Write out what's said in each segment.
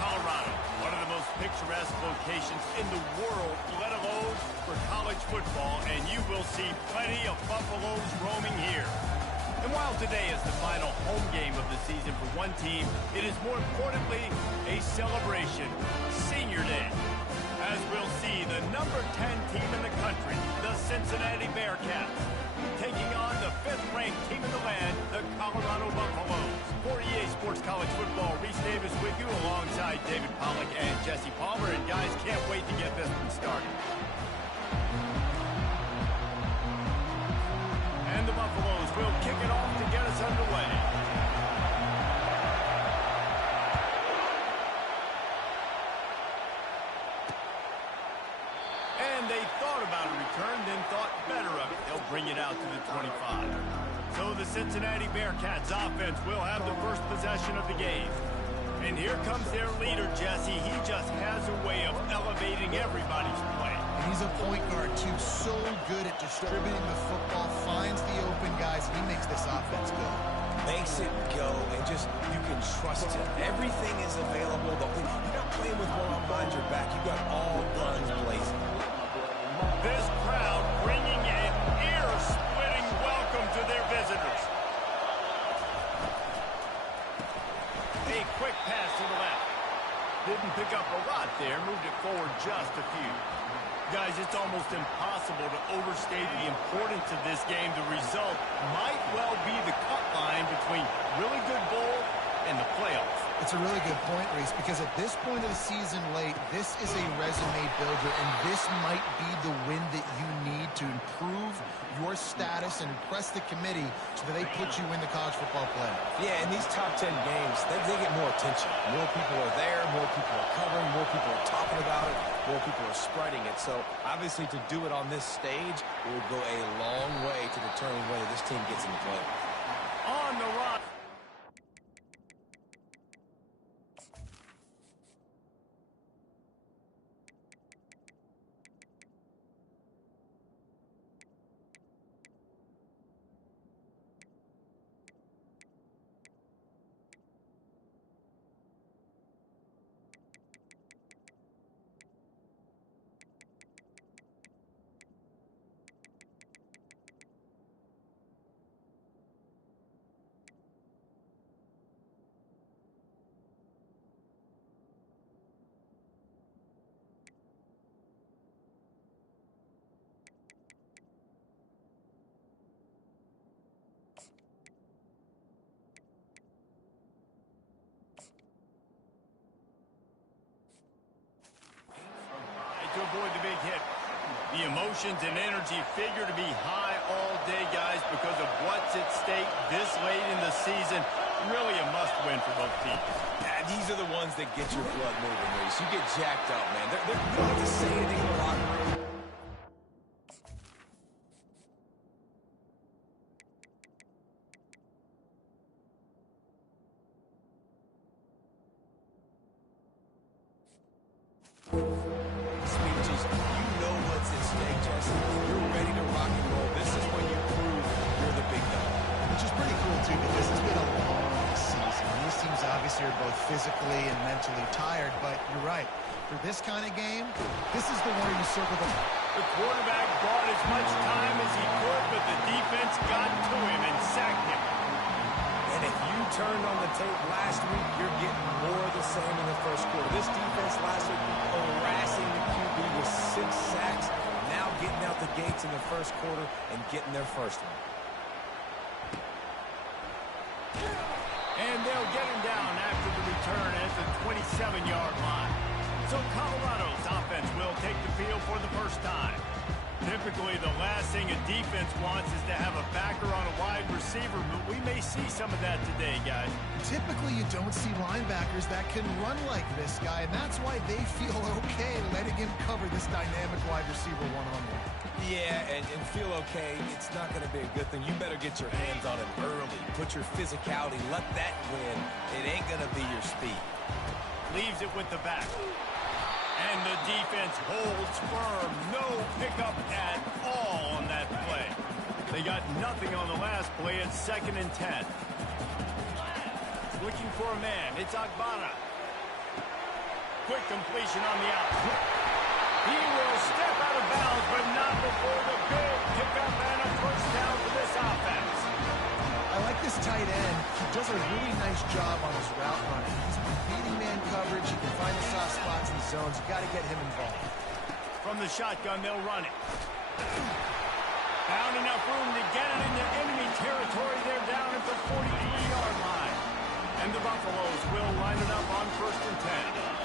Colorado, one of the most picturesque locations in the world, let alone for college football, and you will see plenty of Buffaloes roaming here. And while today is the final home game of the season for one team, it is more importantly a celebration, Senior Day. As we'll see the number 10 team in the country, the Cincinnati Bearcats, taking on the 5th-ranked team in the land, the Colorado Buffaloes. For EA Sports College Football, Reese Davis with you alongside David Pollack and Jesse Palmer. And guys, can't wait to get this one started. And the Buffaloes will kick it off to get us underway. And they thought about a return, then thought better of it. They'll bring it out to the 25. So the Cincinnati Bearcats offense will have the first possession of the game. And here comes their leader, Jesse. He just has a way of elevating everybody's play. And he's a point guard, too. So good at distributing the football, finds the open guys, and he makes this offense go. Makes it go, and just, you can trust him. Everything is available. You're not playing with one arm behind your back. You got all guns blazing. This crowd bringing an ear-splitting welcome to their visitors. A quick pass to the left. Didn't pick up a lot there, moved it forward just a few. Guys, it's almost impossible to overstate the importance of this game. The result might well be the cut line between really good bowl and the playoffs. It's a really good point, Reese, because at this point of the season late, this is a resume builder, and this might be the win that you need to improve your status and impress the committee so that they put you in the college football playoff. Yeah, in these top 10 games, they get more attention. More people are there, more people are covering, more people are talking about it, more people are spreading it. So, obviously, to do it on this stage will go a long way to determine whether this team gets in the playoff. On the run. To avoid the big hit. The emotions and energy figure to be high all day, guys, because of what's at stake this late in the season. Really a must-win for both teams. Yeah, these are the ones that get your blood moving, Reese. You get jacked up, man. You don't have to say anything in the locker room. Are both physically and mentally tired, but you're right. For this kind of game, this is the one you circle the... The quarterback bought as much time as he could, but the defense got to him and sacked him. And if you turned on the tape last week, you're getting more of the same in the first quarter. This defense last week harassing the QB with 6 sacks, now getting out the gates in the first quarter and getting their first one. And they'll get him down after the return at the 27-yard line. So Colorado's offense will take the field for the first time. Typically, the last thing a defense wants is to have a backer on a wide receiver, but we may see some of that today, guys. Typically, you don't see linebackers that can run like this guy, and that's why they feel okay letting him cover this dynamic wide receiver one-on-one. Yeah, and feel okay, it's not going to be a good thing. You better get your hands on him early. Put your physicality, let that win. It ain't going to be your speed. Leaves it with the back. And the defense holds firm. No pickup at all on that play. They got nothing on the last play at 2nd and 10. Looking for a man. It's Agbana. Quick completion on the out. He will step out of bounds, but not before the big pickup and a first down for this offense. I like this tight end. He does a really nice job on his route running. He's beating man coverage. He can find the soft spots in the zones. You got to get him involved. From the shotgun, they'll run it. Found enough room to get it into enemy territory. They're down at the 43-yard line. And the Buffaloes will line it up on 1st and 10.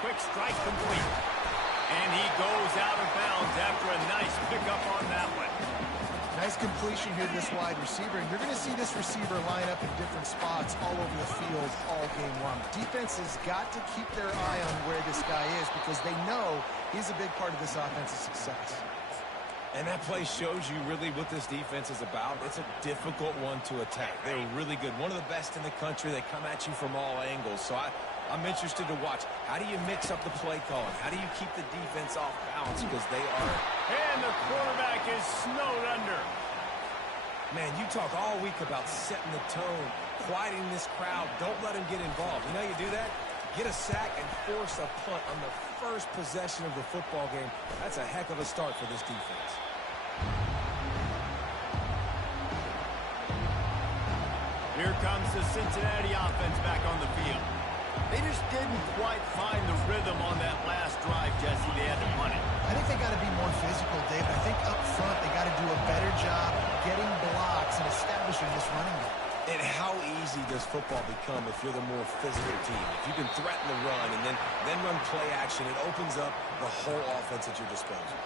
Quick strike complete. And he goes out of bounds after a nice pickup on that one. Nice completion here to this wide receiver. And you're going to see this receiver line up in different spots all over the field all game long. Defense has got to keep their eye on where this guy is because they know he's a big part of this offense's success. And that play shows you really what this defense is about. It's a difficult one to attack. They're really good. One of the best in the country. They come at you from all angles. So I'm interested to watch. How do you mix up the play calling? How do you keep the defense off balance? Because they are... And the quarterback is snowed under. Man, you talk all week about setting the tone, quieting this crowd. Don't let them get involved. You know how you do that? Get a sack and force a punt on the first possession of the football game. That's a heck of a start for this defense. Here comes the Cincinnati offense back on the field. They just didn't quite find the rhythm on that last drive, Jesse. They had to punt it. I think they got to be more physical, Dave. I think up front they got to do a better job getting blocks and establishing this running game. And how easy does football become if you're the more physical team? If you can threaten the run and then run play action, it opens up the whole offense at your disposal.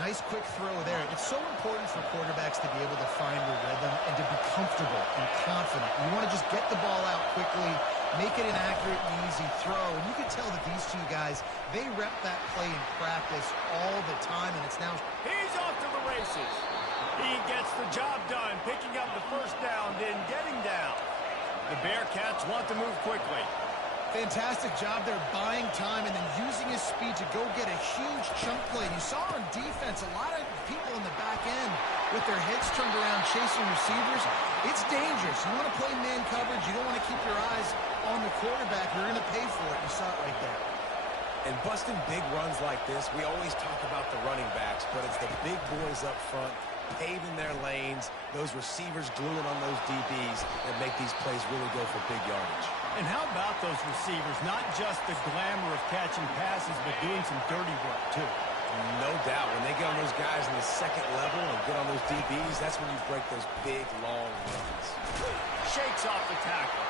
Nice quick throw there. It's so important for quarterbacks to be able to find the rhythm and to be comfortable and confident. You want to just get the ball out quickly, make it an accurate and easy throw. And you can tell that these two guys, they rep that play in practice all the time, and it's now... He's off to the races. He gets the job done, picking up the first down, then getting down. The Bearcats want to move quickly. Fantastic job there buying time and then using his speed to go get a huge chunk play. And you saw on defense a lot of people in the back end with their heads turned around chasing receivers. It's dangerous. You want to play man coverage. You don't want to keep your eyes on the quarterback. You're going to pay for it. You saw it right there. And busting big runs like this, we always talk about the running backs, but it's the big boys up front paving their lanes, those receivers gluing on those DBs that make these plays really go for big yardage. And how about those receivers? Not just the glamour of catching passes, but doing some dirty work, too. No doubt. When they get on those guys in the second level and get on those DBs, that's when you break those big, long runs. Shakes off the tackle.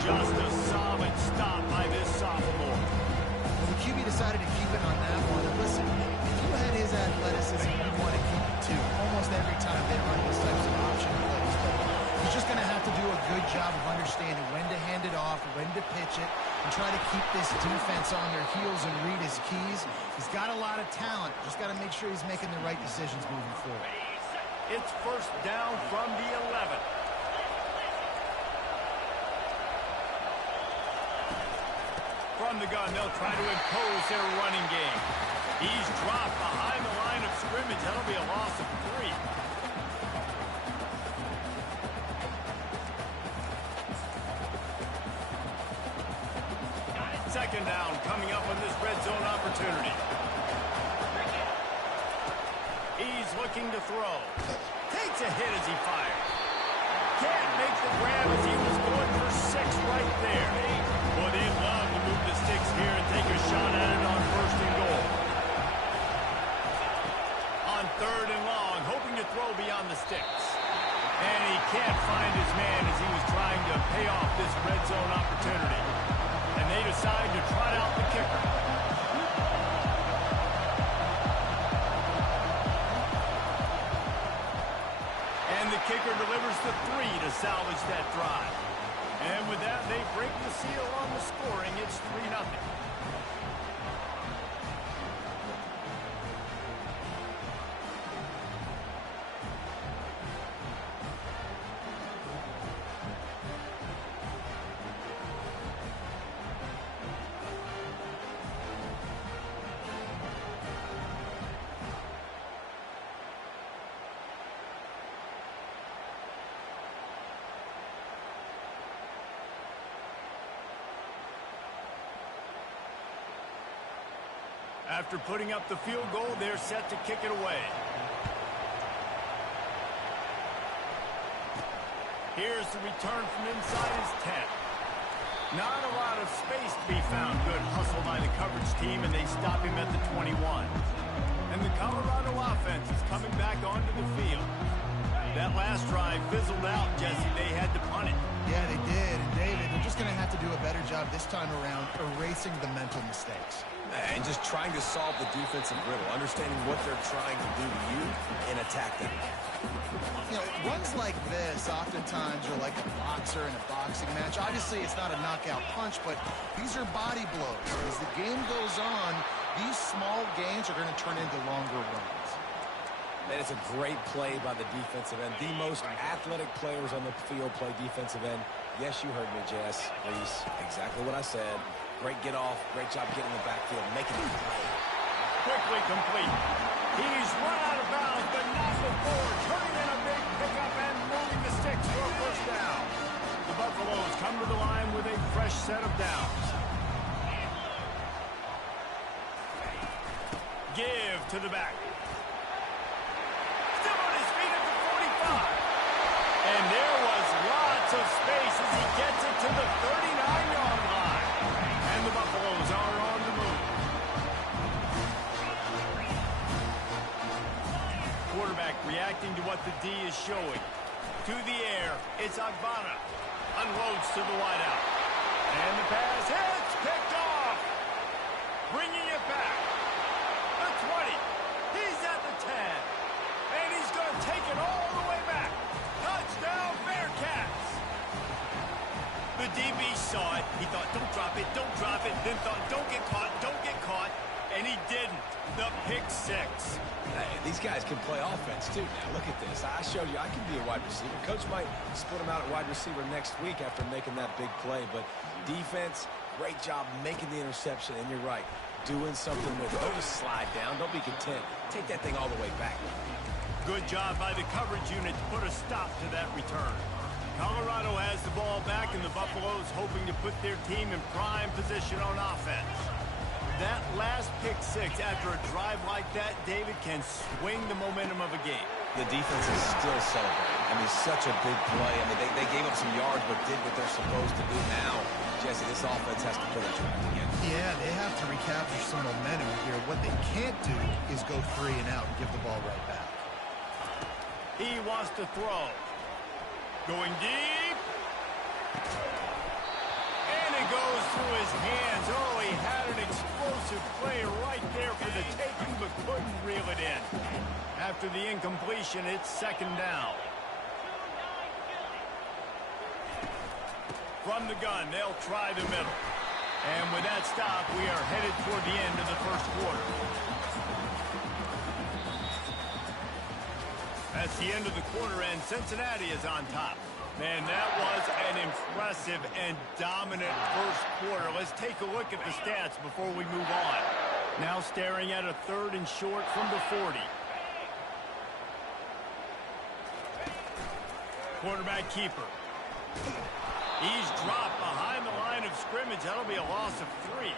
Just a solid stop by this sophomore. Well, the QB decided to keep it on that one. And listen, if you had his athleticism, you'd want to keep it, too. Almost every time they run these types of option plays. But he's just going to have to do a good job of understanding when to hand it off, when to pitch it, and try to keep this defense on their heels and read his keys. He's got a lot of talent. Just got to make sure he's making the right decisions moving forward. It's first down from the 11. From the gun, they'll try to impose their running game. He's dropped behind the line of scrimmage. That'll be a loss of 3. Second down coming up on this red zone opportunity. He's looking to throw. Takes a hit as he fires. Can't make the grab as he was going for 6 right there. Well, they'd love to move the sticks here and take a shot at it on 1st and goal. On 3rd and long, hoping to throw beyond the sticks. And he can't find his man as he was trying to pay off this red zone opportunity. And they decide to trot out the kicker. And the kicker delivers the 3 to salvage that drive. And with that, they break the seal on the scoring. It's 3-0. After putting up the field goal, they're set to kick it away. Here's the return from inside his 10. Not a lot of space to be found. Good hustle by the coverage team, and they stop him at the 21. And the Colorado offense is coming back onto the field. That last drive fizzled out, Jesse. They had to punt it. Yeah, they did. And David, they're just going to have to do a better job this time around erasing the mental mistakes. And just trying to solve the defensive riddle, understanding what they're trying to do to you and attack them. You know, runs like this, oftentimes you're like a boxer in a boxing match. Obviously, it's not a knockout punch, but these are body blows. As the game goes on, these small gains are going to turn into longer runs. And it's a great play by the defensive end. The most athletic players on the field play defensive end. Yes, you heard me, Jess. Reese, exactly what I said. Great get off. Great job getting in the backfield, making the play. Quickly complete. He's run out of bounds, but not before turning in a big pickup and moving the sticks for a first down. The Buffaloes come to the line with a fresh set of downs. Give to the back. Still on his feet at the 45. And there was lots of space as he gets it to the 39-yard line. And the Buffaloes are on the move. Quarterback reacting to what the D is showing. To the air, it's Agbana. Unloads to the wideout. And the pass hits, picked off. Bringing it back. The 20. He's at the 10. And he's going to take it all the way back. Touchdown, Bearcats. The DB saw it. He thought, don't drop it, don't drop it. Then thought, don't get caught, don't get caught. And he didn't. The pick six. Hey, these guys can play offense, too. Now, look at this. I showed you I can be a wide receiver. Coach might split him out at wide receiver next week after making that big play. But defense, great job making the interception. And you're right, doing something with it. Don't just slide down. Don't be content. Take that thing all the way back. Good job by the coverage unit to put a stop to that return. Colorado has the ball back, and the Buffaloes hoping to put their team in prime position on offense. That last pick six after a drive like that, David, can swing the momentum of a game. The defense is still celebrating. I mean, such a big play. I mean, they gave up some yards but did what they're supposed to do now. Jesse, this offense has to pull it track again. Yeah, they have to recapture some momentum here. What they can't do is go 3 and out and give the ball right back. He wants to throw. Going deep. And it goes through his hands. Oh, he had an explosive play right there for the taking, but couldn't reel it in. After the incompletion, it's second down. From the gun, they'll try the middle. And with that stop, we are headed toward the end of the first quarter. That's the end of the quarter, and Cincinnati is on top. Man, that was an impressive and dominant first quarter. Let's take a look at the stats before we move on. Now staring at a 3rd and short from the 40. Quarterback keeper. He's dropped behind the line of scrimmage. That'll be a loss of 3.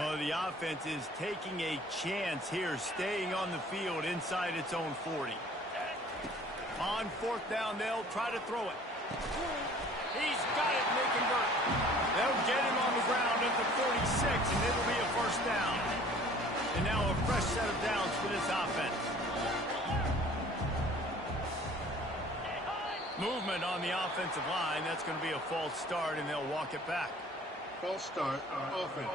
Oh, the offense is taking a chance here, staying on the field inside its own 40. On 4th down, they'll try to throw it. He's got it, and they convert. They'll get him on the ground at the 46, and it'll be a first down. And now a fresh set of downs for this offense. Movement on the offensive line. That's going to be a false start, and they'll walk it back. False start on offense.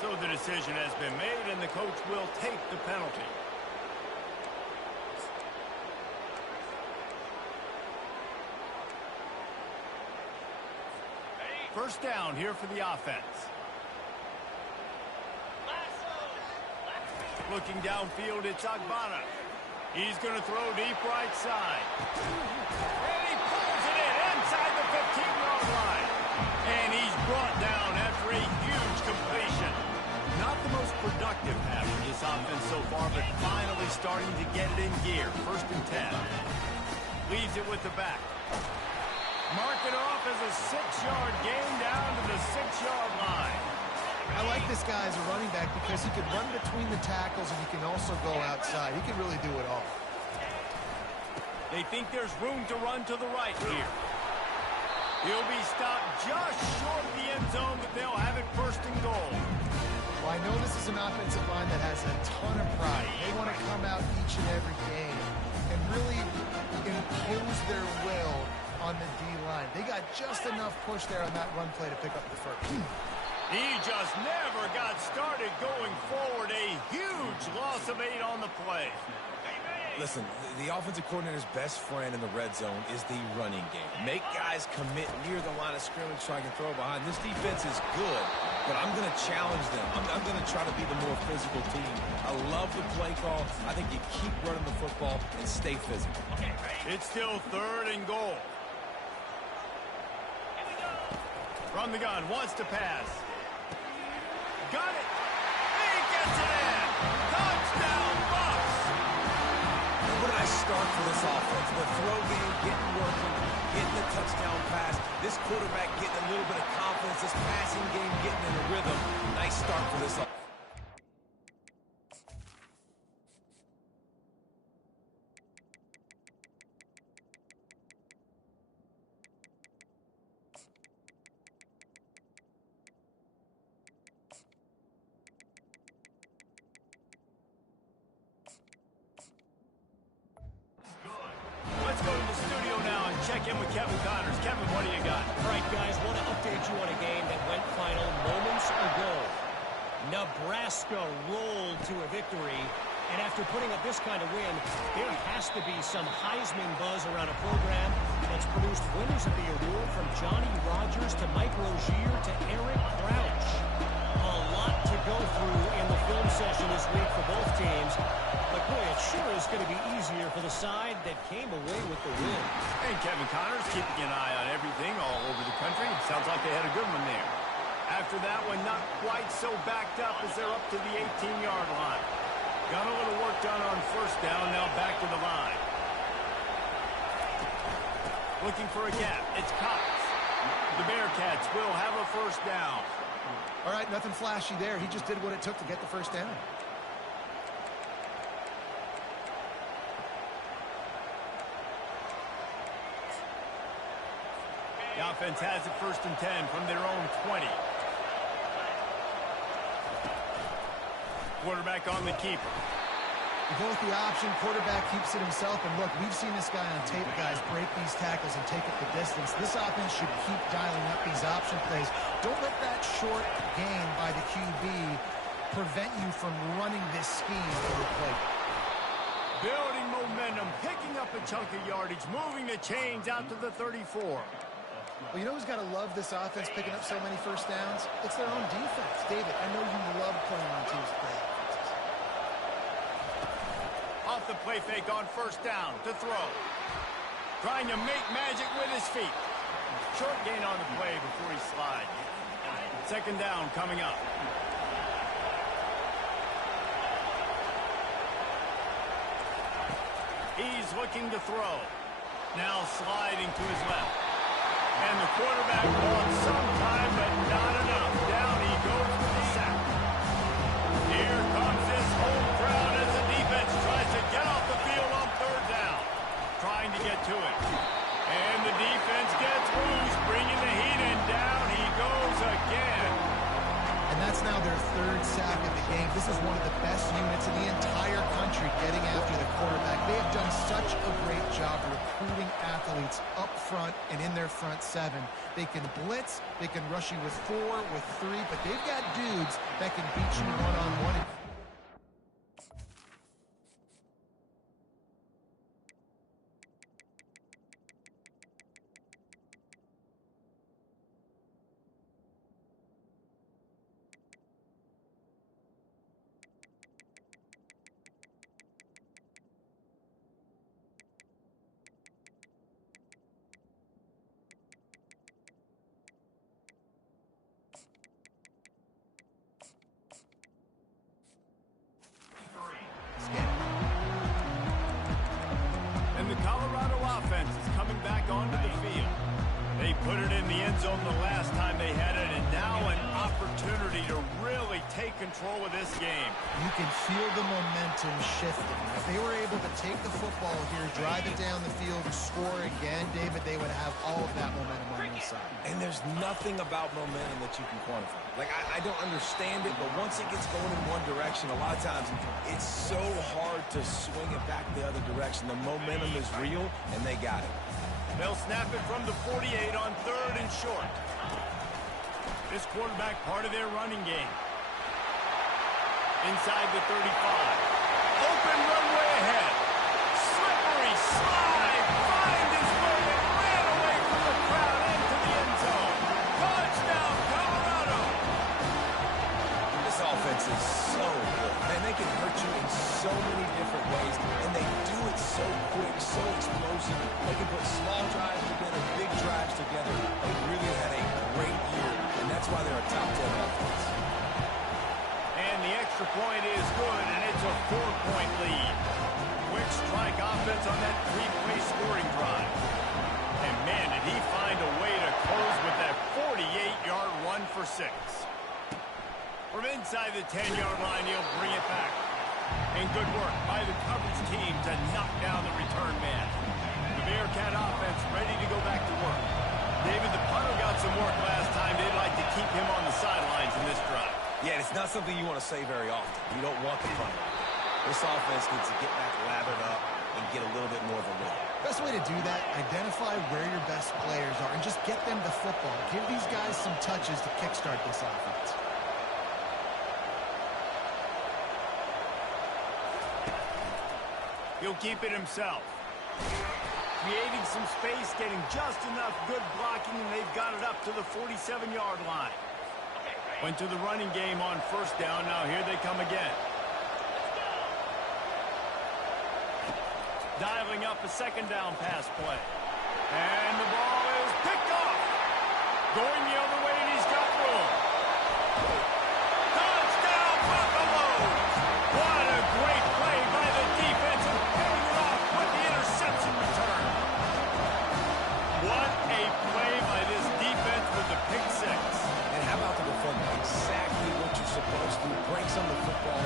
So the decision has been made, and the coach will take the penalty. First down here for the offense. Looking downfield, it's Agbana. He's going to throw deep right side. And he pulls it in inside the 15-yard line. And he's brought down after a huge completion. Not the most productive half of this offense so far, but finally starting to get it in gear. 1st and 10. Leaves it with the back. Mark it off as a 6-yard gain down to the 6-yard line. I like this guy as a running back because he can run between the tackles and he can also go outside. He can really do it all. They think there's room to run to the right here. He'll be stopped just short of the end zone, but they'll have it first and goal. Well, I know this is an offensive line that has a ton of pride. They want to come out each and every game and really impose their will on the D-line. They got just enough push there on that run play to pick up the first. He just never got started going forward. A huge loss of 8 on the play. Listen, the offensive coordinator's best friend in the red zone is the running game. Make guys commit near the line of scrimmage so I can throw behind. This defense is good, but I'm going to challenge them. I'm going to try to be the more physical team. I love the play call. I think you keep running the football and stay physical. It's still 3rd and goal. From the gun, wants to pass. Got it. He gets it in. Touchdown, Bucks. Where did I start for this offense? The throw game getting working, getting the touchdown pass. This quarterback getting a little bit of confidence. This passing game getting in a rhythm. Nice start for this offense. Let's go to the studio now and check in with Kevin Connors. Kevin, what do you got? All right, guys, want to update you on a game that went final moments ago. Nebraska rolled to a victory, and after putting up this kind of win, there has to be some Heisman buzz around a program that's produced winners of the award from Johnny Rodgers to Mike Rozier to Eric Crouch. A lot to go through in the film session this week for both teams, but boy, it sure is going to be easier for the side that came away with the win. And Kevin Connors keeping an eye on everything all over the country. Sounds like they had a good one there. After that one, not quite so backed up as they're up to the 18-yard line. Got a little work done on first down, now back to the line. Looking for a gap, it's Cox. The Bearcats will have a first down. All right, nothing flashy there. He just did what it took to get the first down. The offense has it first and 10 from their own 20. Quarterback on the keeper. Both the option, quarterback keeps it himself. And look, we've seen this guy on tape, guys, break these tackles and take up the distance. This offense should keep dialing up these option plays. Don't let that short gain by the QB prevent you from running this scheme to the plate. Building momentum, picking up a chunk of yardage, moving the chains out to the 34. Well, you know who's got to love this offense picking up so many first downs? It's their own defense. David, I know you love playing on teams that play offenses. Off the play fake on first down to throw. Trying to make magic with his feet. Short gain on the play before he slides. Second down coming up. He's looking to throw. Now sliding to his left. And the quarterback walks some time, but not enough. Down he goes with the sack. Here comes this home crowd as the defense tries to get off the field on third down. Trying to get to it. And the defense gets loose, bringing the heat, and down he goes again. And that's now their third sack of the game. This is one of the best units in the entire country getting after the quarterback. They have done such a great job recruiting athletes up front and in their front seven. They can blitz, they can rush you with 4, with 3, but they've got dudes that can beat you one-on-one. put it in the end zone the last time they had it, and now an opportunity to really take control of this game. You can feel the momentum shifting. If they were able to take the football here, drive it down the field, and score again, David, they would have all of that momentum on their side. And there's nothing about momentum that you can quantify. Like, I don't understand it, but once it gets going in one direction, a lot of times it's so hard to swing it back the other direction. The momentum is real, and they got it. They'll snap it from the 48 on 3rd and short. This quarterback part of their running game. Inside the 35. Open runway ahead. Slippery slide. Find his way and ran away from the crowd into the end zone. Touchdown, Colorado. This offense is so good. And they can hurt you in so many different ways, and they do it so quick, so explosive. They can put small drives together, big drives together. They really had a great year, and that's why they're a top 10 offense. And the extra point is good, and it's a 4-point lead. Quick strike offense on that 3-play scoring drive. And man, did he find a way to close with that 48-yard run for 6. From inside the 10-yard line, he'll bring it back. And good work by the coverage team to knock down the return man. The Bearcat offense ready to go back to work. David, the punter got some work last time. They'd like to keep him on the sidelines in this drive. Yeah, it's not something you want to say very often. You don't want the punter. This offense needs to get back lathered up and get a little bit more of a rhythm. Best way to do that, identify where your best players are and just get them the football. Give these guys some touches to kickstart this offense. He'll keep it himself. Creating some space, getting just enough good blocking, and they've got it up to the 47-yard line. Went to the running game on 1st down. Now here they come again. Dialing up a 2nd down pass play. And the ball is picked off. Going the other way, and he's got room. Touchdown, Buffaloes! What a great play by the defense, and paying it off with the interception return. What a play by this defense with the pick 6. And how about the defender? Exactly what you're supposed to. Breaks on the football,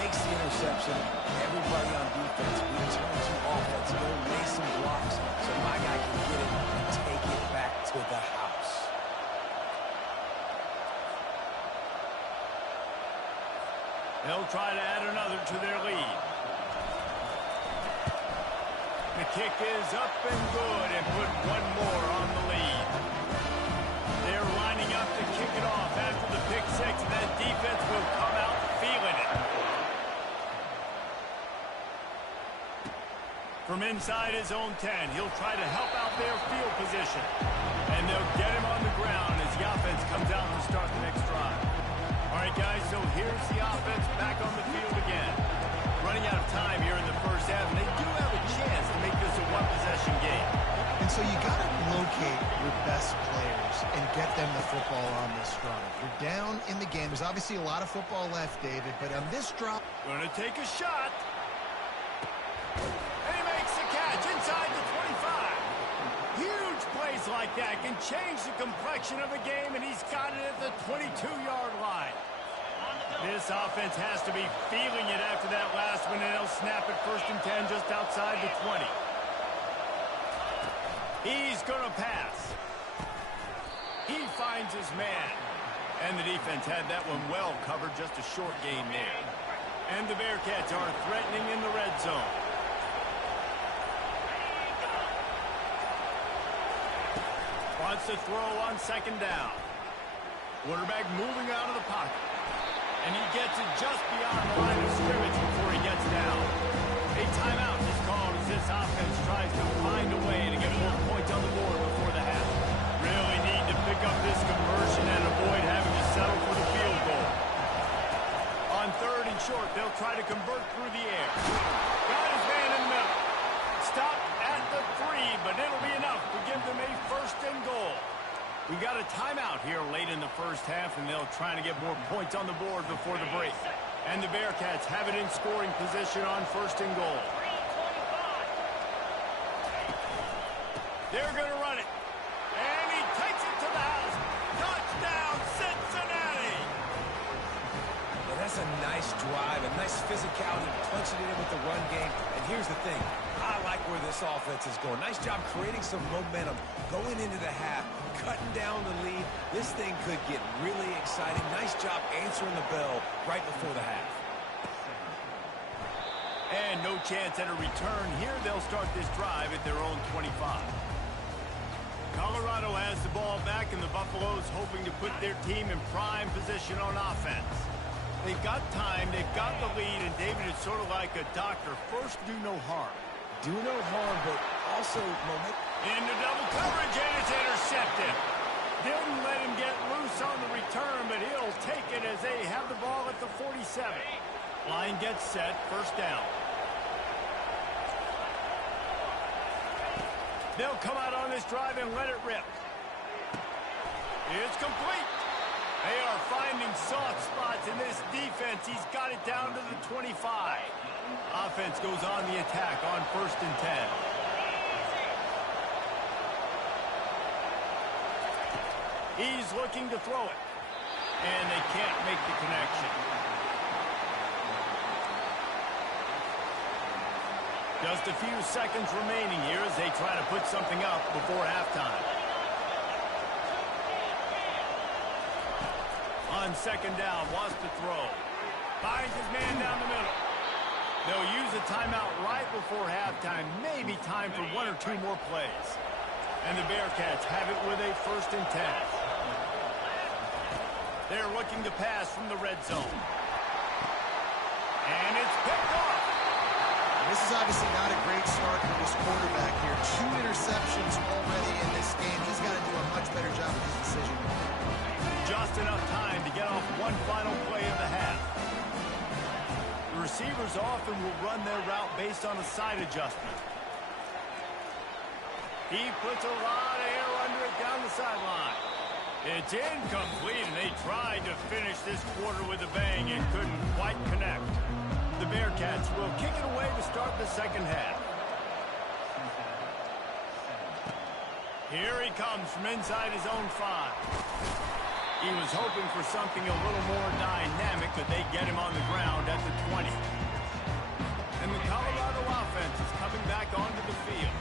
makes the interception. Everybody on defense, we turn to offense, go lay some blocks so my guy can get it and take it back to the house. They'll try to add another to their lead. The kick is up and good, and put one more on the lead. They're lining up to kick it off after the pick 6, and that defense will come out feeling it. From inside his own 10, he'll try to help out their field position. And they'll get him on the ground as the offense comes out to start the next drive. All right, guys, so here's the offense back on the field again. Running out of time here in the first half, and they do have a chance to make this a one-possession game. And so you got to locate your best players and get them the football on this drive. You're down in the game. There's obviously a lot of football left, David, but on this drop... Going to take a shot. And he makes the catch inside the 25. Huge plays like that can change the complexion of a game, and he's got it at the 22-yard line. This offense has to be feeling it after that last one, and they'll snap it 1st and 10 just outside the 20. He's going to pass. He finds his man. And the defense had that one well covered, just a short gain there. And the Bearcats are threatening in the red zone. Wants to throw on 2nd down. Quarterback moving out of the pocket. And he gets it just beyond the line of scrimmage before he gets down. A timeout is called as this offense tries to find a way to get more points on the board before the half. Really need to pick up this conversion and avoid having to settle for the field goal. On 3rd and short, they'll try to convert through the air. Got his man in the middle. Stop at the 3, but it'll be enough to give them a 1st and goal. We got a timeout here late in the first half, and they'll try to get more points on the board before the break. And the Bearcats have it in scoring position on 1st and goal. They're going to run it. And he nice drive, a nice physicality, punching it in with the run game. And here's the thing. I like where this offense is going. Nice job creating some momentum, going into the half, cutting down the lead. This thing could get really exciting. Nice job answering the bell right before the half. And no chance at a return here. They'll start this drive at their own 25. Colorado has the ball back, and the Buffaloes hoping to put their team in prime position on offense. They've got time, they've got the lead, and David is sort of like a doctor. First, do no harm. Do no harm, but also moment. Into double coverage, and it's intercepted. Didn't let him get loose on the return, but he'll take it as they have the ball at the 47. Line gets set, first down. They'll come out on this drive and let it rip. It's complete. They are finding soft spots in this defense. He's got it down to the 25. Offense goes on the attack on 1st and 10. He's looking to throw it. And they can't make the connection. Just a few seconds remaining here as they try to put something up before halftime. On 2nd down, wants to throw. Finds his man down the middle. They'll use a timeout right before halftime. Maybe time for 1 or 2 more plays. And the Bearcats have it with a 1st and 10. They're looking to pass from the red zone. And it's picked off. This is obviously not a great start for this quarterback here. 2 interceptions already in this game. He's got to do a much better job with his decision. Just enough time to get off one final play of the half. The receivers often will run their route based on a side adjustment. He puts a lot of air under it down the sideline. It's incomplete, and they tried to finish this quarter with a bang and couldn't quite connect. The Bearcats will kick it away to start the 2nd half. Here he comes from inside his own 5. He was hoping for something a little more dynamic, but they get him on the ground at the 20. And the Colorado offense is coming back onto the field.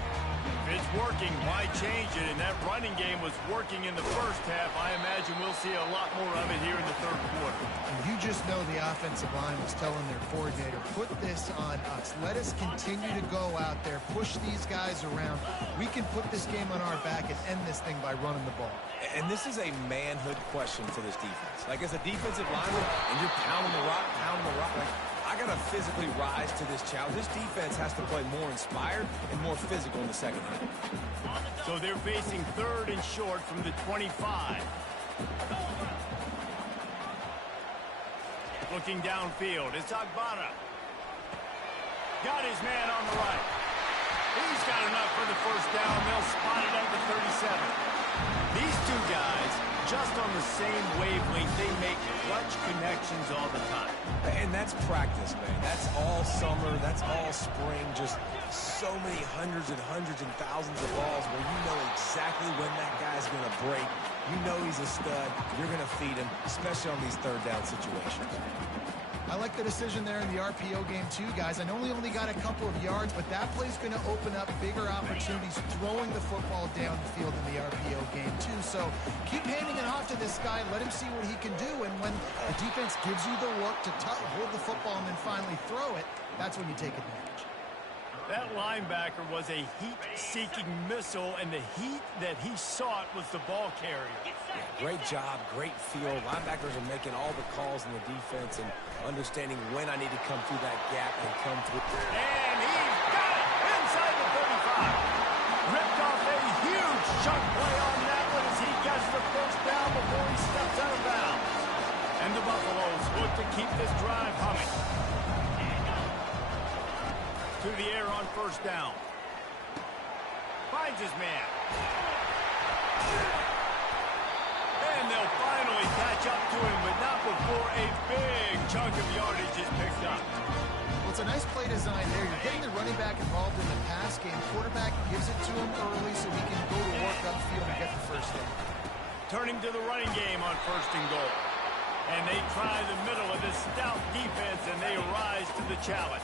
If it's working, why change it? And that running game was working in the 1st half. I imagine we'll see a lot more of it here in the 3rd quarter. You just know the offensive line was telling their coordinator, put this on us. Let us continue to go out there, push these guys around. We can put this game on our back and end this thing by running the ball. And this is a manhood question for this defense. Like, as a defensive lineman, and you're pounding the rock, like, I got to physically rise to this challenge. This defense has to play more inspired and more physical in the 2nd half. So they're facing 3rd and short from the 25. Looking downfield, it's Agbana. Got his man on the right. He's got enough for the 1st down. They'll spot it at the 37. These 2 guys, just on the same wavelength, they make clutch connections all the time. And that's practice, man. That's all summer. That's all spring. Just so many hundreds and thousands of balls where you know exactly when that guy's going to break. You know he's a stud. You're going to feed him, especially on these 3rd down situations. I like the decision there in the RPO game too, guys. I know he only got a couple of yards, but that play's going to open up bigger opportunities throwing the football down the field in the RPO game too. So keep handing it off to this guy. Let him see what he can do. And when the defense gives you the look to hold the football and then finally throw it, that's when you take advantage. That linebacker was a heat-seeking missile, and the heat that he sought was the ball carrier. Yeah, great job, great feel. Linebackers are making all the calls in the defense and understanding when I need to come through that gap and come through. And he's got it inside the 35. Ripped off a huge chunk play on that one as he gets the 1st down before he steps out of bounds. And the Buffaloes look to keep this drive humming. To the air on 1st down. Finds his man. And they'll finally catch up to him, but not before a big chunk of yardage is picked up. Well, it's a nice play design there. You're getting the running back involved in the pass game. Quarterback gives it to him early so he can go to work upfield and get the 1st down. Turning to the running game on 1st and goal. And And they try the middle of this stout defense, and they rise to the challenge.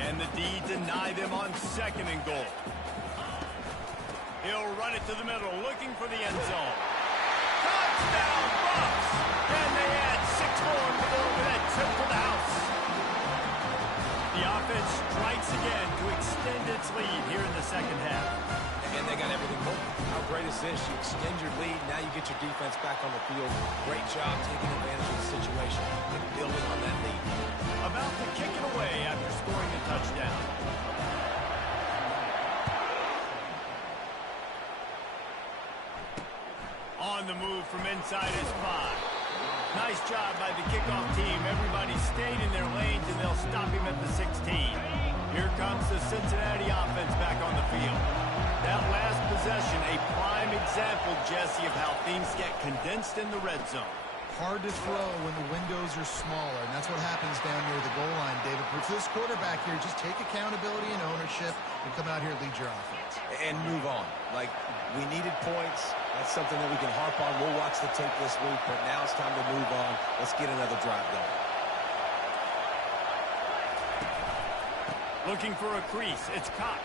And the D deny them on 2nd and goal. He'll run it to the middle, looking for the end zone. Touchdown, Bucks! And they add 6 more to go with that trip to the house. The offense strikes again to extend its lead here in the 2nd half. And they got everything moving. How great is this? You extend your lead, now you get your defense back on the field. Great job taking advantage of the situation and building on that lead. About to kick it away after scoring a touchdown. On the move from inside his 5. Nice job by the kickoff team. Everybody stayed in their lanes, and they'll stop him at the 16. Here comes the Cincinnati offense back on the field. That last possession, a prime example, Jesse, of how things get condensed in the red zone. Hard to throw when the windows are smaller, and that's what happens down near the goal line, David. But for this quarterback here, just take accountability and ownership and come out here and lead your offense. And move on. Like, we needed points. That's something that we can harp on. We'll watch the tape this week, but now it's time to move on. Let's get another drive going. Looking for a crease. It's Cox.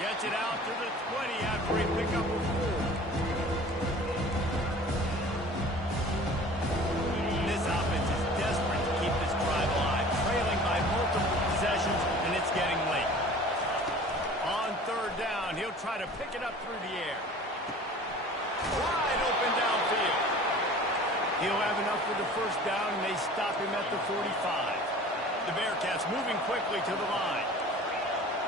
Gets it out to the 20 after he picked up a 4. This offense is desperate to keep this drive alive, trailing by multiple possessions, and it's getting late. On 3rd down, he'll try to pick it up through the air. Wide open downfield. He'll have enough for the 1st down, and they stop him at the 45. The Bearcats moving quickly to the line.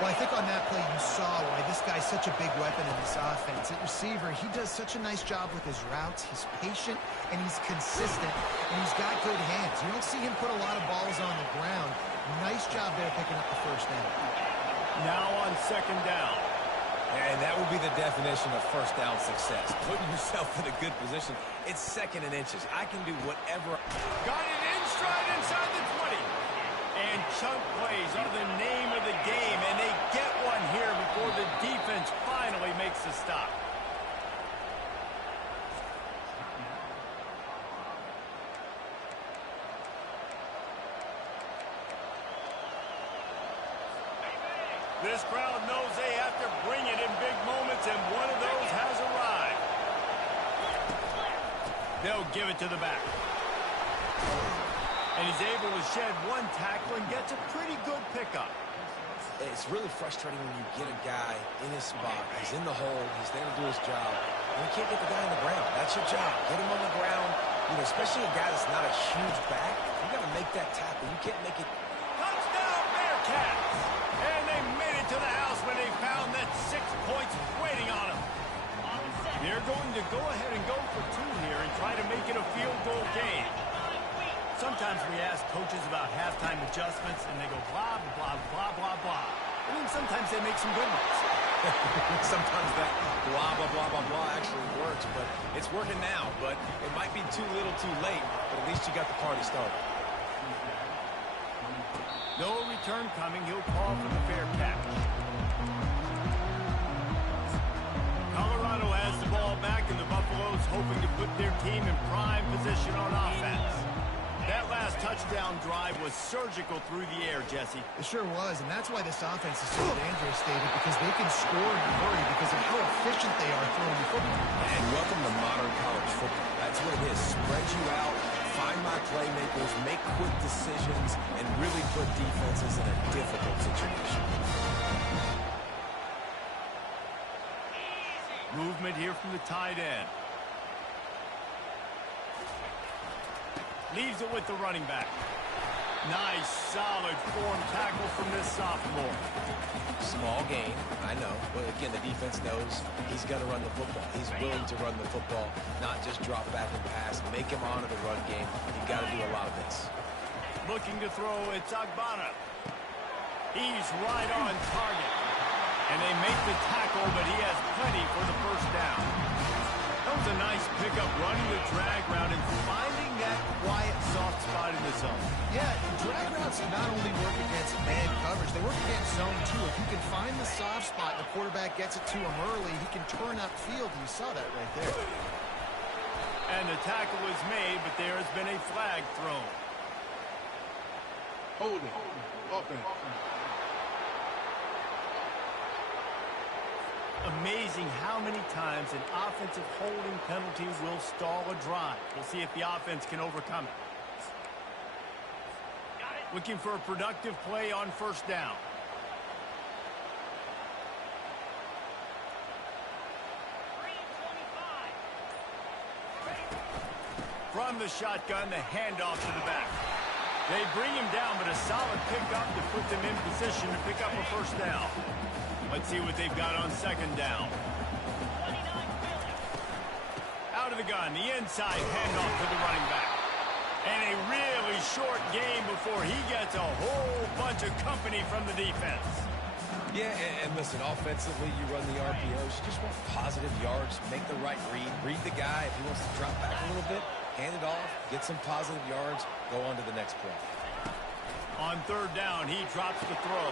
Well, I think on that play you saw why this guy's such a big weapon in this offense. At receiver, he does such a nice job with his routes. He's patient, and he's consistent, and he's got good hands. You don't see him put a lot of balls on the ground. Nice job there picking up the 1st down. Now on 2nd down. And that would be the definition of 1st down success. Putting yourself in a good position. It's 2nd and inches. I can do whatever. Got it in stride inside the 20. And chunk plays are the name of the game, and they get one here before the defense finally makes the stop. This crowd knows they have to bring it in big moments, and one of those has arrived. They'll give it to the back. And he's able to shed one tackle and gets a pretty good pickup. It's really frustrating when you get a guy in his spot. He's in the hole. He's there to do his job. And you can't get the guy on the ground. That's your job. Get him on the ground. You know, especially a guy that's not a huge back. You got to make that tackle. You can't make it. Touchdown, Bearcats! And they made it to the house when they found that 6 points waiting on them. They're going to go ahead and go for 2 here and try to make it a field goal game. Sometimes we ask coaches about halftime adjustments, and they go blah, blah, blah, blah, blah. I mean, sometimes they make some good ones. Sometimes that blah, blah, blah, blah, blah actually works, but it's working now. But it might be too little too late, but at least you got the party started. No return coming. He'll call for the fair catch. Colorado has the ball back, and the Buffaloes hoping to put their team in prime position on offense. That last touchdown drive was surgical through the air, Jesse. It sure was, and that's why this offense is so dangerous, David, because they can score in a hurry because of how efficient they are throwing the football. And welcome to modern college football. That's what it is. Spread you out, find my playmakers, make quick decisions, and really put defenses in a difficult situation. Movement here from the tight end. Leaves it with the running back. Nice, solid form tackle from this sophomore. Small gain, I know. But again, the defense knows he's going to run the football. He's willing to run the football, not just drop back and pass. Make him honor the run game. You've got to do a lot of this. Looking to throw, it's Agbana. He's right on target. And they make the tackle, but he has plenty for the 1st down. That was a nice pickup, running the drag route and finding that quiet, soft spot in the zone. Yeah, drag routes not only work against man coverage, they work against zone too. If you can find the soft spot and the quarterback gets it to him early, he can turn upfield. You saw that right there. And the tackle is made, but been a flag thrown. Holding. Offense. Amazing how many times an offensive holding penalty will stall a drive. We'll see if the offense can overcome it. Looking for a productive play on first down. From the shotgun, the handoff to the back. They bring him down, but a solid pickup to put them in position to pick up a first down. Let's see what they've got on second down. Out of the gun, the inside handoff to the running back. And a really short game before he gets a whole bunch of company from the defense. Yeah, and listen, offensively, you run the RPOs. You just want positive yards, make the right read. Read the guy. If he wants to drop back a little bit, hand it off, get some positive yards, go on to the next play. On third down, he drops the throw.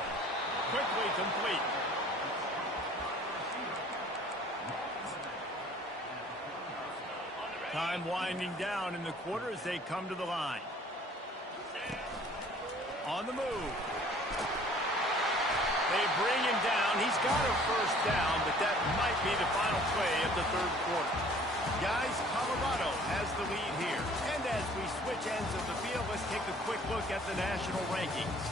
Quickly complete. Time winding down in the quarter as they come to the line. On the move. They bring him down. He's got a first down, but that might be the final play of the third quarter. Guys, Colorado has the lead here. And as we switch ends of the field, let's take a quick look at the national rankings.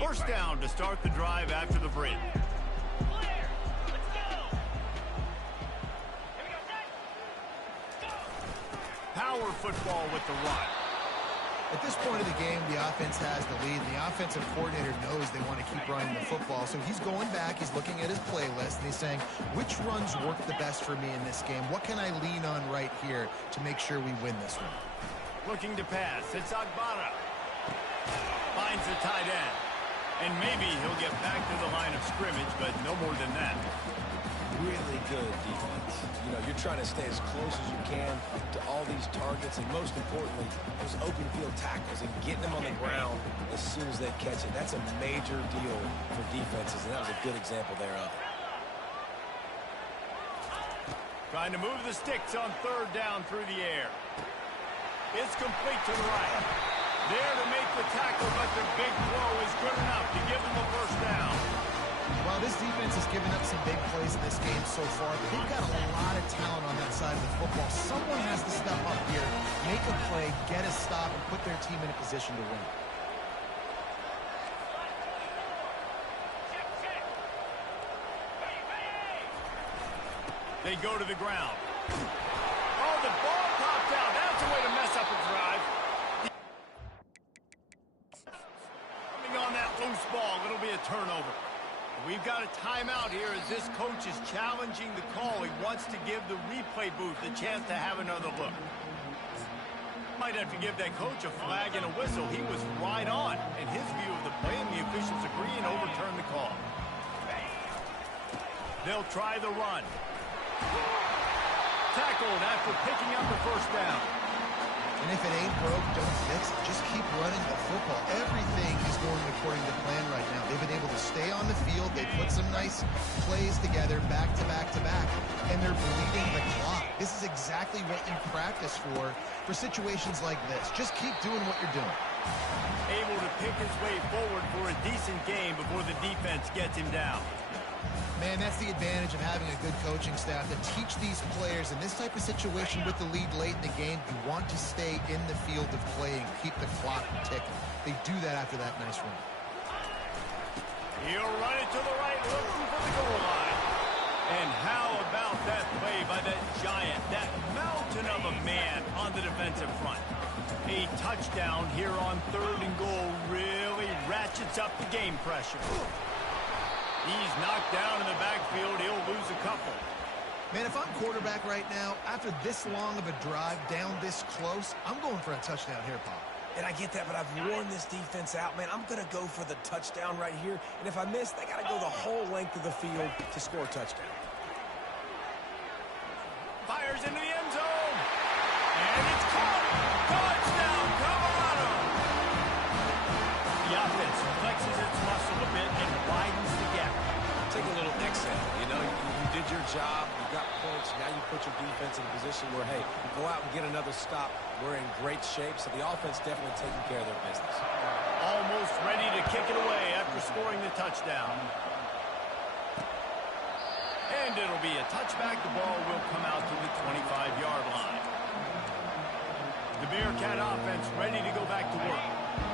First down to start the drive after the break. Power football with the run. At this point of the game, the offense has the lead. The offensive coordinator knows they want to keep running the football. So he's going back, he's looking at his playlist, and he's saying, which runs work the best for me in this game? What can I lean on right here to make sure we win this one? Looking to pass. It's Agbara. Finds the tight end. And maybe he'll get back to the line of scrimmage, but no more than that. Really good defense. You know, you're trying to stay as close as you can to all these targets, and most importantly, those open field tackles and getting them on the ground as soon as they catch it. That's a major deal for defenses, and that was a good example thereof. Trying to move the sticks on third down through the air. It's complete to the right. There to make the tackle, but the big throw is good enough to give them a first down. While this defense has given up some big plays in this game so far, they've got a lot of talent on that side of the football. Someone has to step up here, make a play, get a stop, and put their team in a position to win. They go to the ground. Oh, the ball popped out. That's a way to mess up a drive. Coming on that loose ball, it'll be a turnover. We've got a timeout here as this coach is challenging the call. He wants to give the replay booth a chance to have another look. Might have to give that coach a flag and a whistle. He was right on in his view of the play, and the officials agree and overturn the call. They'll try the run. Tackled after picking up the first down. And if it ain't broke, don't fix it. Just keep running the football. Everything is going according to plan right now. They've been able to stay on the field. They put some nice plays together, back to back to back, and they're bleeding the clock. This is exactly what you practice for situations like this. Just keep doing what you're doing. Able to pick his way forward for a decent game before the defense gets him down. Man, that's the advantage of having a good coaching staff to teach these players in this type of situation with the lead late in the game. You want to stay in the field of play and keep the clock ticking. They do that after that nice run. He'll run it to the right, looking for the goal line. And how about that play by that giant, that mountain of a man on the defensive front? A touchdown here on third and goal really ratchets up the game pressure. He's knocked down in the backfield. He'll lose a couple. Man, if I'm quarterback right now, after this long of a drive, down this close, I'm going for a touchdown here, Pop. And I get that, but I've worn this defense out, man. I'm going to go for the touchdown right here. And if I miss, they got to go the whole length of the field to score a touchdown. Fires into the end zone. And it's caught. Touchdown, Colorado. The offense flexes its muscle a bit your job. You got points. Now you put your defense in a position where, hey, go out and get another stop. We're in great shape, so the offense definitely taking care of their business. Almost ready to kick it away after scoring the touchdown. And it'll be a touchback. The ball will come out to the 25-yard line. The Bearcat offense ready to go back to work.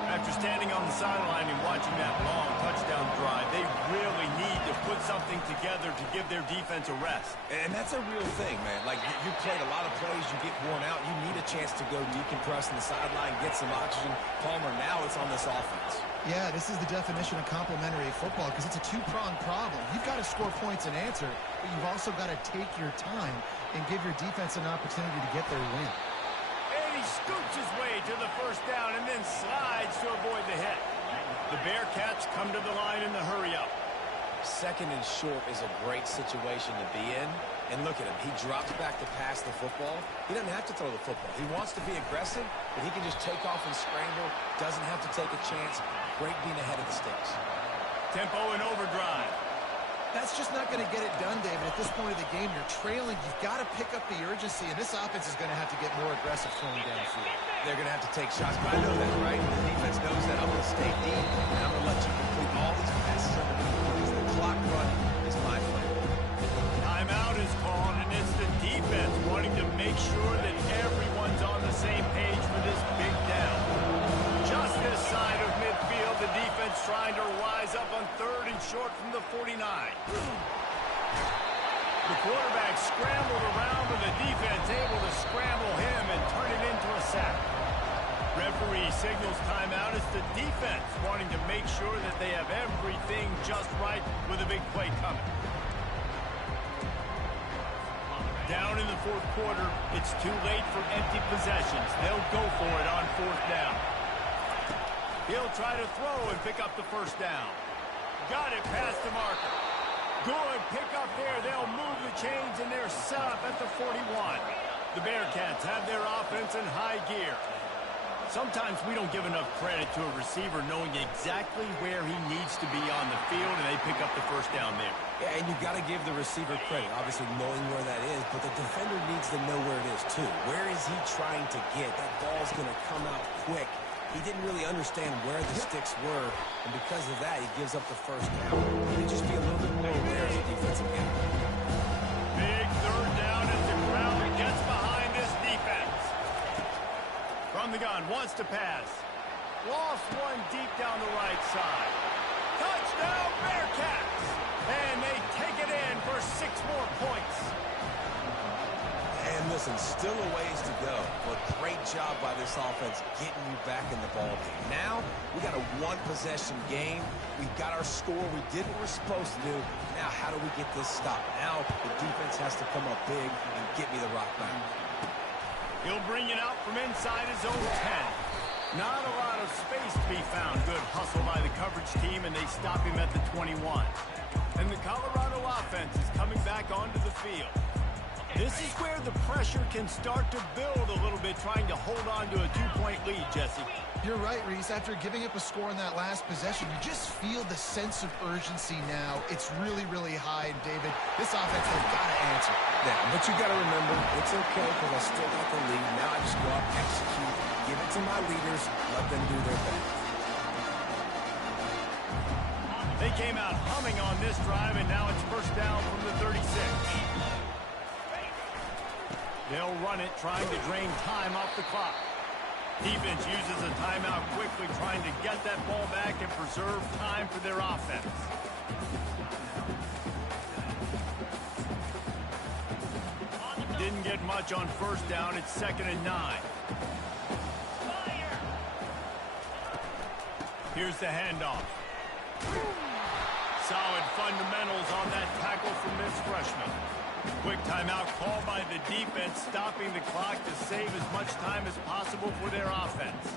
After standing on the sideline and watching that long touchdown drive, they really need to put something together to give their defense a rest. And that's a real thing, man. Like, you played a lot of plays, you get worn out, you need a chance to go decompress on the sideline, get some oxygen. Palmer, now it's on this offense. Yeah, this is the definition of complementary football because it's a two-pronged problem. You've got to score points and answer, but you've also got to take your time and give your defense an opportunity to get their win. He scoops his way to the first down and then slides to avoid the hit. The Bearcats come to the line in the hurry-up. Second and short is a great situation to be in. And look at him. He drops back to pass the football. He doesn't have to throw the football. He wants to be aggressive, but he can just take off and scramble. Doesn't have to take a chance. Great being ahead of the sticks. Tempo and overdrive. That's just not going to get it done, David. At this point of the game, you're trailing. You've got to pick up the urgency, and this offense is going to have to get more aggressive throwing downfield. They're going to have to take shots, but I know that, right? The defense knows that. I'm going to stay deep, and I'm going to let you complete all these passes underneath because the clock run is my friend. Timeout is called, and it's the defense wanting to make sure that everyone's on the same page for this big down. Just this side of midfield, the defense trying to rise up on third and short from the 49. The quarterback scrambled around, but the defense able to scramble him and turn it into a sack. Referee signals timeout as the defense wanting to make sure that they have everything just right with a big play coming. Down in the fourth quarter, it's too late for empty possessions. They'll go for it on fourth down. He'll try to throw and pick up the first down. Got it past the marker. Good pick up there. They'll move the chains, and they're set up at the 41. The Bearcats have their offense in high gear. Sometimes we don't give enough credit to a receiver knowing exactly where he needs to be on the field, and they pick up the first down there. Yeah, and you got to give the receiver credit, obviously knowing where that is, but the defender needs to know where it is too. Where is he trying to get? That ball's going to come out quick. He didn't really understand where the sticks were, and because of that, he gives up the first down. He needs to just be a little bit more aware as a defensive guy. Big third down as the crowd gets behind this defense. From the gun, wants to pass. Lost one deep down the right side. Touchdown, Bearcats! And they take it in for 6 more points. And listen, still a ways to go, but great job by this offense getting you back in the ball game. Now, we got a one-possession game. We've got our score. We did what we're supposed to do. Now, how do we get this stopped? Now, the defense has to come up big and get me the rock back. He'll bring it out from inside his own 10. Not a lot of space to be found. Good hustle by the coverage team, and they stop him at the 21. And the Colorado offense is coming back onto the field. This is where the pressure can start to build a little bit, trying to hold on to a 2-point lead, Jesse. You're right, Reese. After giving up a score in that last possession, you just feel the sense of urgency now. It's really, really high. And, David, this offense has got to answer. Yeah, but you got to remember, it's okay because I still got the lead. Now I just go out and execute, give it to my leaders, let them do their thing. They came out humming on this drive, and now it's first down from the 36. They'll run it, trying to drain time off the clock. Defense uses a timeout quickly, trying to get that ball back and preserve time for their offense. Didn't get much on first down. It's 2nd and 9. Here's the handoff. Solid fundamentals on that tackle from this freshman. Quick timeout called by the defense, stopping the clock to save as much time as possible for their offense.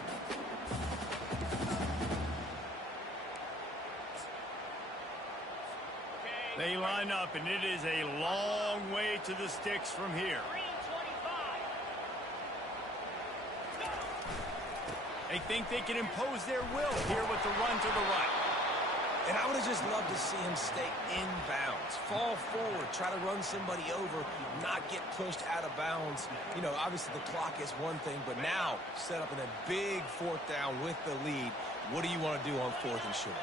They line up, and it is a long way to the sticks from here. They think they can impose their will here with the run to the right. And I would have just loved to see him stay in bounds, fall forward, try to run somebody over, not get pushed out of bounds. You know, obviously the clock is one thing, but now set up in a big fourth down with the lead. What do you want to do on fourth and short?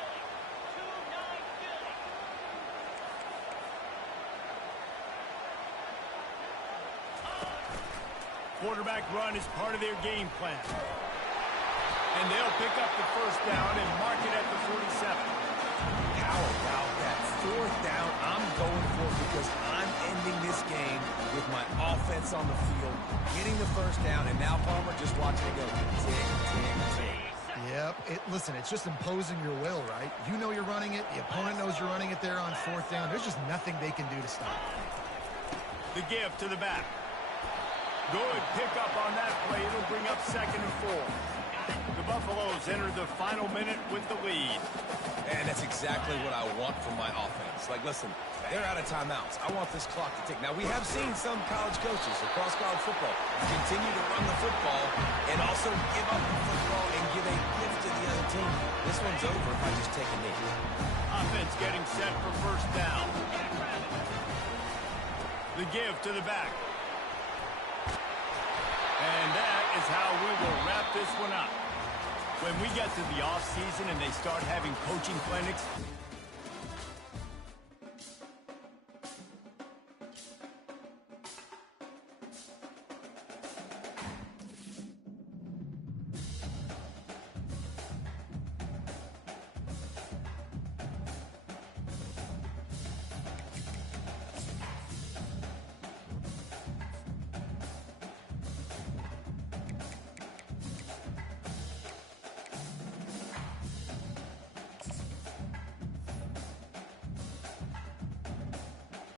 Quarterback run is part of their game plan. And they'll pick up the first down and mark it at the 47. How about that fourth down? I'm going for it because I'm ending this game with my offense on the field, getting the first down, and now Palmer just watching it go tick, tick, tick. Yep. Listen, it's just imposing your will, right? You know you're running it. The opponent knows you're running it there on fourth down. There's just nothing they can do to stop it. The give to the back. Good pickup on that play. It'll bring up 2nd and 4. The Buffaloes enter the final minute with the lead. And that's exactly what I want from my offense. Like, listen, they're out of timeouts. I want this clock to tick. Now, we have seen some college coaches across college football continue to run the football and also give up the football and give a gift to the other team. This one's over if I just take a knee. Offense getting set for first down. The give to the back. And that is how we will wrap this one up. When we get to the offseason and they start having coaching clinics,